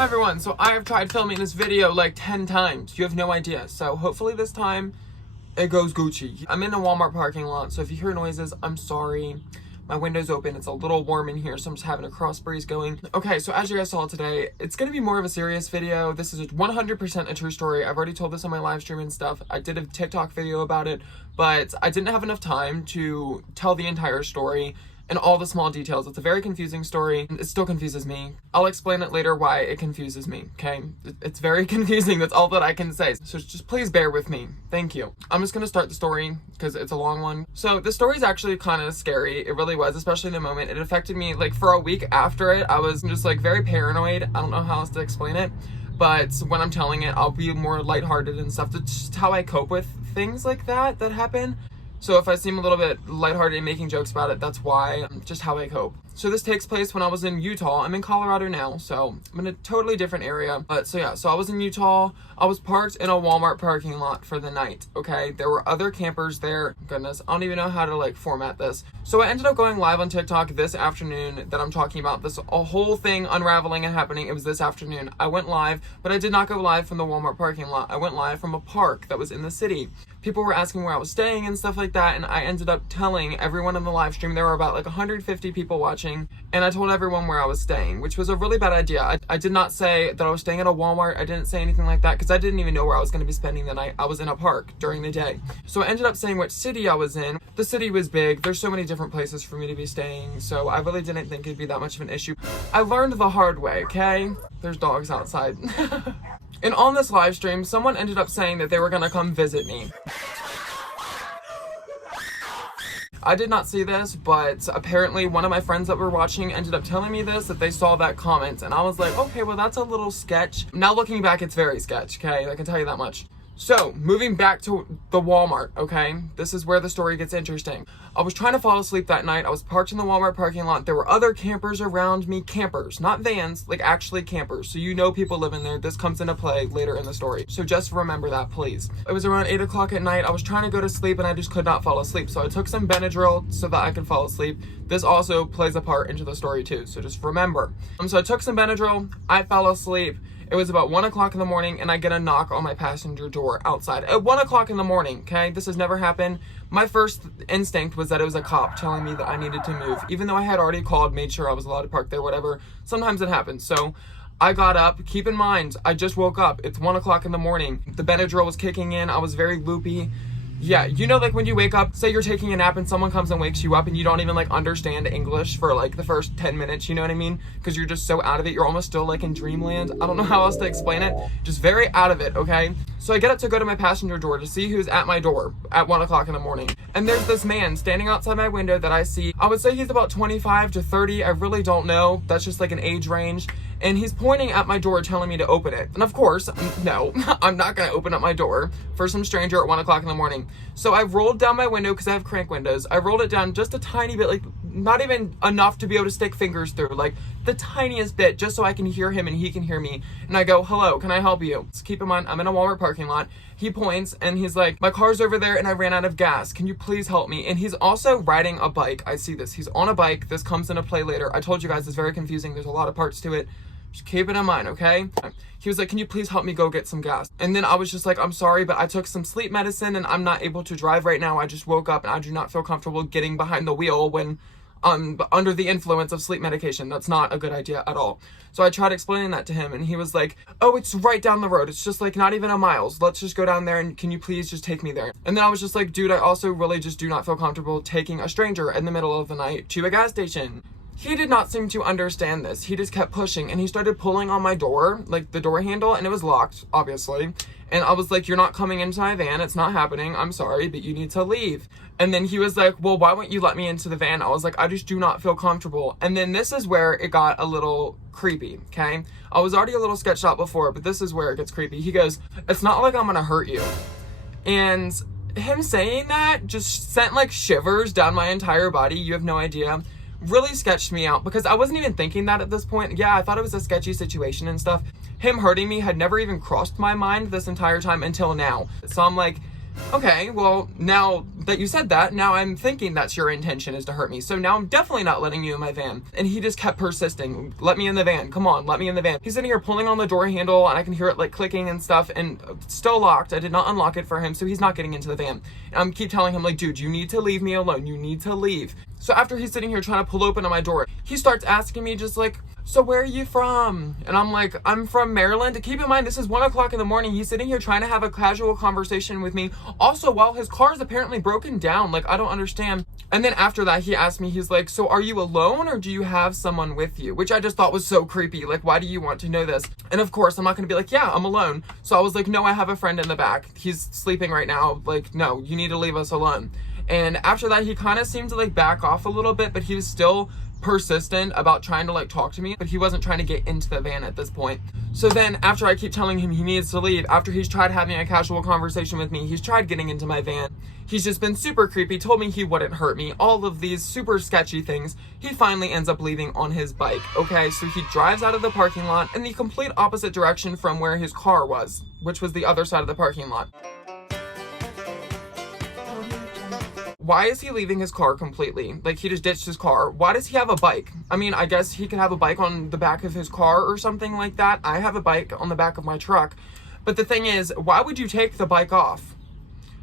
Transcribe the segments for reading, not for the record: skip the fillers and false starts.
Hi everyone, so I have tried filming this video like 10 times. You have no idea. So hopefully this time it goes Gucci. I'm in a Walmart parking lot, so if you hear noises, I'm sorry. My window's open, it's a little warm in here, so I'm just having a cross breeze going. Okay, so as you guys saw today, it's gonna be more of a serious video. This is 100% a true story. I've already told this on my live stream and stuff. I did a TikTok video about it, but I didn't have enough time to tell the entire story and all the small details. It's a very confusing story. It still confuses me. I'll explain it later why it confuses me, okay? It's very confusing, that's all that I can say. So just please bear with me, thank you. I'm just gonna start the story because it's a long one. So the story is actually kind of scary. It really was, especially in the moment. It affected me like for a week after it. I was just like very paranoid. I don't know how else to explain it, but when I'm telling it, I'll be more lighthearted and stuff. That's just how I cope with things like that happen. So if I seem a little bit lighthearted and making jokes about it, that's why, just how I cope. So this takes place when I was in Utah. I'm in Colorado now, so I'm in a totally different area. But so yeah, so I was in Utah. I was parked in a Walmart parking lot for the night, okay? There were other campers there. Goodness, I don't even know how to like format this. So I ended up going live on TikTok this afternoon that I'm talking about. This whole thing unraveling and happening, it was this afternoon. I went live, but I did not go live from the Walmart parking lot. I went live from a park that was in the city. People were asking where I was staying and stuff like that, and I ended up telling everyone in the live stream. There were about like 150 people watching, and I told everyone where I was staying, which was a really bad idea. I did not say that I was staying at a Walmart. I didn't say anything like that because I didn't even know where I was going to be spending the night. I was in a park during the day. So I ended up saying which city I was in. The city was big. There's so many different places for me to be staying, so I really didn't think it'd be that much of an issue. I learned the hard way, okay? There's dogs outside. And on this live stream, someone ended up saying that they were going to come visit me. I did not see this, but apparently one of my friends that were watching ended up telling me this, that they saw that comment, and I was like, okay, well that's a little sketch. Now looking back, it's very sketch, okay? I can tell you that much. So, moving back to the Walmart, okay? This is where the story gets interesting. I was trying to fall asleep that night. I was parked in the Walmart parking lot. There were other campers around me. Campers, not vans, like actually campers. So you know people live in there. This comes into play later in the story. So just remember that, please. It was around 8 o'clock at night. I was trying to go to sleep and I just could not fall asleep. So I took some BENADRYL so that I could fall asleep. This also plays a part into the story too, so just remember. So I took some BENADRYL. I fell asleep. It was about 1 o'clock in the morning and I get a knock on my passenger door outside. At 1 o'clock in the morning, okay? This has never happened. My first instinct was that it was a cop telling me that I needed to move. Even though I had already called, made sure I was allowed to park there, whatever. Sometimes it happens. So I got up. Keep in mind, I just woke up. It's 1 o'clock in the morning. The BENADRYL was kicking in. I was very loopy. Yeah, you know, like when you wake up, say you're taking a nap and someone comes and wakes you up and you don't even like understand English for like the first 10 minutes, you know what I mean? Because you're just so out of it, you're almost still like in dreamland. I don't know how else to explain it. Just very out of it, okay? So I get up to go to my passenger door to see who's at my door at 1 o'clock in the morning. And there's this man standing outside my window that I see. I would say he's about 25 to 30. I really don't know. That's just like an age range. And he's pointing at my door telling me to open it. And of course, no, I'm not gonna open up my door for some stranger at 1 o'clock in the morning. So I rolled down my window because I have crank windows. I rolled it down just a tiny bit, like not even enough to be able to stick fingers through, like the tiniest bit, just so I can hear him and he can hear me. And I go, hello, can I help you? So keep in mind, I'm in a Walmart parking lot. He points and he's like, my car's over there and I ran out of gas. Can you please help me? And he's also riding a bike. I see this. He's on a bike. This comes into play later. I told you guys it's very confusing. There's a lot of parts to it. Just keep it in mind, okay? He was like, can you please help me go get some gas? And then I was just like, I'm sorry, but I took some sleep medicine and I'm not able to drive right now. I just woke up and I do not feel comfortable getting behind the wheel when I'm under the influence of sleep medication. That's not a good idea at all. So I tried explaining that to him and he was like, oh, it's right down the road. It's just like not even a mile. Let's just go down there and can you please just take me there? And then I was just like, dude, I also really just do not feel comfortable taking a stranger in the middle of the night to a gas station. He did not seem to understand this. He just kept pushing and he started pulling on my door, like the door handle, and it was locked, obviously. And I was like, you're not coming into my van. It's not happening. I'm sorry, but you need to leave. And then he was like, well, why won't you let me into the van? I was like, I just do not feel comfortable. And then this is where it got a little creepy, okay? I was already a little sketched out before, but this is where it gets creepy. He goes, it's not like I'm gonna hurt you. And him saying that just sent like shivers down my entire body. You have no idea. Really sketched me out because I wasn't even thinking that at this point. Yeah, I thought it was a sketchy situation and stuff. Him hurting me had never even crossed my mind this entire time until now. So I'm like, okay, well, now that you said that, now I'm thinking that's your intention, is to hurt me. So now I'm definitely not letting you in my van. And he just kept persisting. Let me in the van. Come on, let me in the van. He's sitting here pulling on the door handle, and I can hear it like clicking and stuff, and it's still locked. I did not unlock it for him, so he's not getting into the van. And I'm keep telling him, like, dude, you need to leave me alone. You need to leave. So after he's sitting here trying to pull open on my door, he starts asking me just like, so where are you from? And I'm like, I'm from Maryland. Keep in mind, this is 1 o'clock in the morning. He's sitting here trying to have a casual conversation with me. Also, while his car is apparently broken down, like, I don't understand. And then after that, he asked me, he's like, so are you alone or do you have someone with you? Which I just thought was so creepy. Like, why do you want to know this? And of course, I'm not going to be like, yeah, I'm alone. So I was like, no, I have a friend in the back. He's sleeping right now. Like, no, you need to leave us alone. And after that, he kind of seemed to like back off a little bit, but he was still persistent about trying to like talk to me, but he wasn't trying to get into the van at this point. So then after I keep telling him he needs to leave, after he's tried having a casual conversation with me, he's tried getting into my van, he's just been super creepy, told me he wouldn't hurt me, all of these super sketchy things. He finally ends up leaving on his bike. Okay, so he drives out of the parking lot in the complete opposite direction from where his car was, which was the other side of the parking lot. Why is he leaving his car completely? Like, he just ditched his car. Why does he have a bike? I mean, I guess he could have a bike on the back of his car or something like that. I have a bike on the back of my truck. But the thing is, why would you take the bike off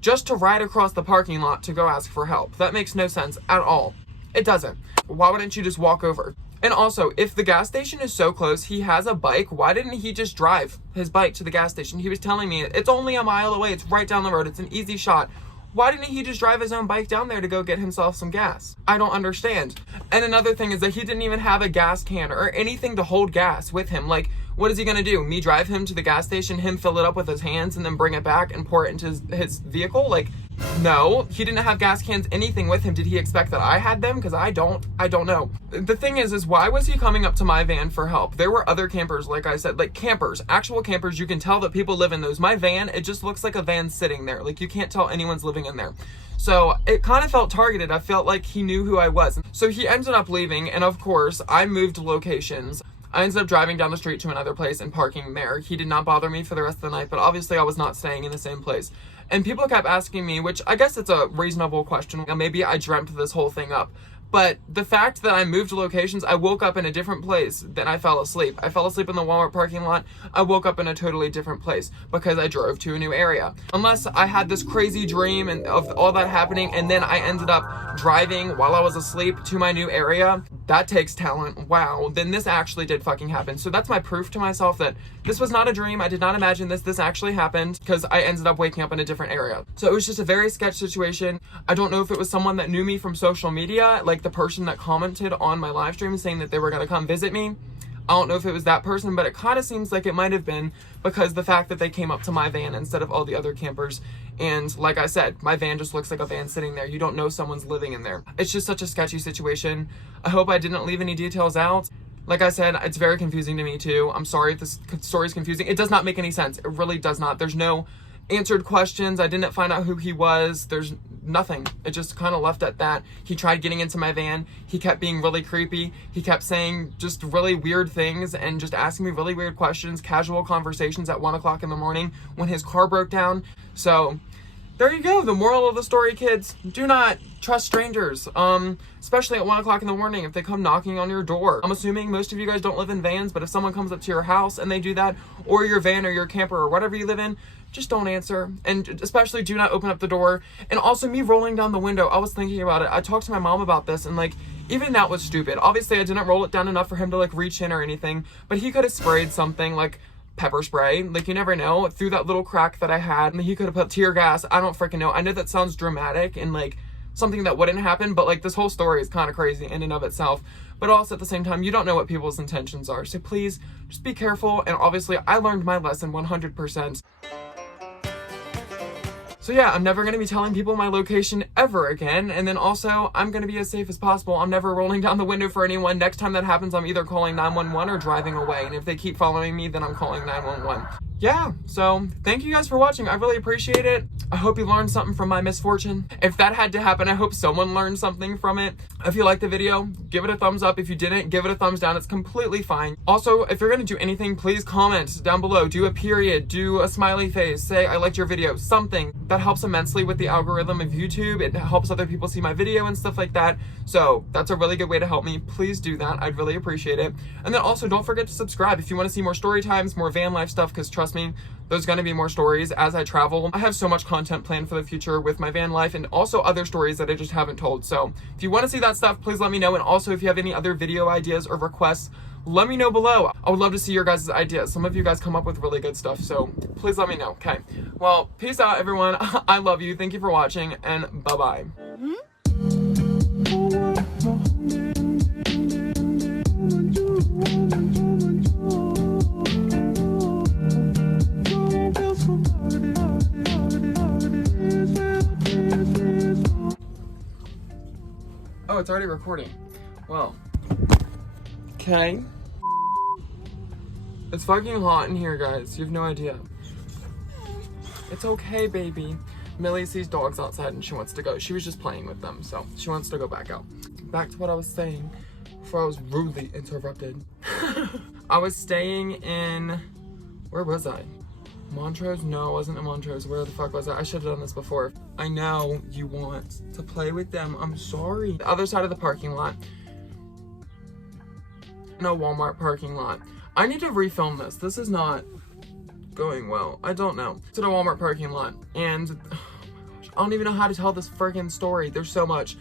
just to ride across the parking lot to go ask for help? That makes no sense at all. It doesn't. Why wouldn't you just walk over? And also, if the gas station is so close, he has a bike, why didn't he just drive his bike to the gas station? He was telling me it's only a mile away. It's right down the road. It's an easy shot. Why didn't he just drive his own bike down there to go get himself some gas? I don't understand. And another thing is that he didn't even have a gas can or anything to hold gas with him. Like, what is he gonna do? Me drive him to the gas station, him fill it up with his hands, and then bring it back and pour it into his vehicle? Like, no, he didn't have gas cans, anything with him. Did he expect that I had them? Because I don't know. The thing is why was he coming up to my van for help? There were other campers, like I said, like campers, actual campers. You can tell that people live in those. My van, it just looks like a van sitting there. Like, you can't tell anyone's living in there. So it kind of felt targeted. I felt like he knew who I was. So he ended up leaving, and of course, I moved locations. I ended up driving down the street to another place and parking there. He did not bother me for the rest of the night, but obviously I was not staying in the same place. And people kept asking me, which I guess it's a reasonable question. Maybe I dreamt this whole thing up. But the fact that I moved locations, I woke up in a different place than I fell asleep. I fell asleep in the Walmart parking lot. I woke up in a totally different place because I drove to a new area. Unless I had this crazy dream and of all that happening, and then I ended up driving while I was asleep to my new area. That takes talent. Wow. Then this actually did fucking happen. So that's my proof to myself that this was not a dream. I did not imagine this. This actually happened because I ended up waking up in a different area. So it was just a very sketch situation. I don't know if it was someone that knew me from social media, like the person that commented on my live stream saying that they were going to come visit me. I don't know if it was that person, but it kind of seems like it might have been because the fact that they came up to my van instead of all the other campers. And like I said, my van just looks like a van sitting there. You don't know someone's living in there. It's just such a sketchy situation. I hope I didn't leave any details out. Like I said, it's very confusing to me too. I'm sorry if this story is confusing. It does not make any sense. It really does not. There's no answered questions. I didn't find out who he was. There's nothing. It just kind of left at that. He tried getting into my van. He kept being really creepy. He kept saying just really weird things and just asking me really weird questions, casual conversations at 1 o'clock in the morning when his car broke down. So there you go. The moral of the story, kids, do not trust strangers, especially at 1 o'clock in the morning if they come knocking on your door. I'm assuming most of you guys don't live in vans, but if someone comes up to your house and they do that, or your van or your camper or whatever you live in, just don't answer. And especially do not open up the door. And also me rolling down the window, I was thinking about it. I talked to my mom about this, and like, even that was stupid. Obviously I didn't roll it down enough for him to like reach in or anything, but he could have sprayed something like pepper spray, like, you never know, through that little crack that I had. And he could have put tear gas. I don't freaking know. I know that sounds dramatic and like something that wouldn't happen, but like, this whole story is kind of crazy in and of itself. But also at the same time, you don't know what people's intentions are. So please just be careful. And obviously I learned my lesson 100%. So yeah, I'm never going to be telling people my location ever again. And then also, I'm going to be as safe as possible. I'm never rolling down the window for anyone. Next time that happens, I'm either calling 911 or driving away. And if they keep following me, then I'm calling 911. yeah, so thank you guys for watching. I really appreciate it. I hope you learned something from my misfortune. If that had to happen, I hope someone learned something from it. If you liked the video, give it a thumbs up. If you didn't, give it a thumbs down. It's completely fine. Also, if you're gonna do anything, please comment down below. Do a period, do a smiley face, say I liked your video, something. That helps immensely with the algorithm of YouTube. It helps other people see my video and stuff like that. So that's a really good way to help me. Please do that. I'd really appreciate it. And then also don't forget to subscribe if you want to see more story times, more van life stuff, because trust me, there's going to be more stories as I travel. I have so much content planned for the future with my van life and also other stories that I just haven't told. So if you want to see that stuff, please let me know. And also if you have any other video ideas or requests, let me know below. I would love to see your guys' ideas. Some of you guys come up with really good stuff, so please let me know. Okay, well, peace out, everyone. I love you. Thank you for watching, and bye-bye. Oh, it's already recording. Well, okay. It's fucking hot in here, guys. You have no idea. It's okay, baby. Millie sees dogs outside and she wants to go. She was just playing with them, so she wants to go back out. Back to what I was saying before I was rudely interrupted. I was staying in, where was I? Montrose? No, I wasn't in Montrose. Where the fuck was I? I should have done this before. I know you want to play with them. I'm sorry. The other side of the parking lot. No, Walmart parking lot. I need to refilm this. This is not going well. I don't know. It's at a Walmart parking lot, and oh my gosh, I don't even know how to tell this freaking story. There's so much.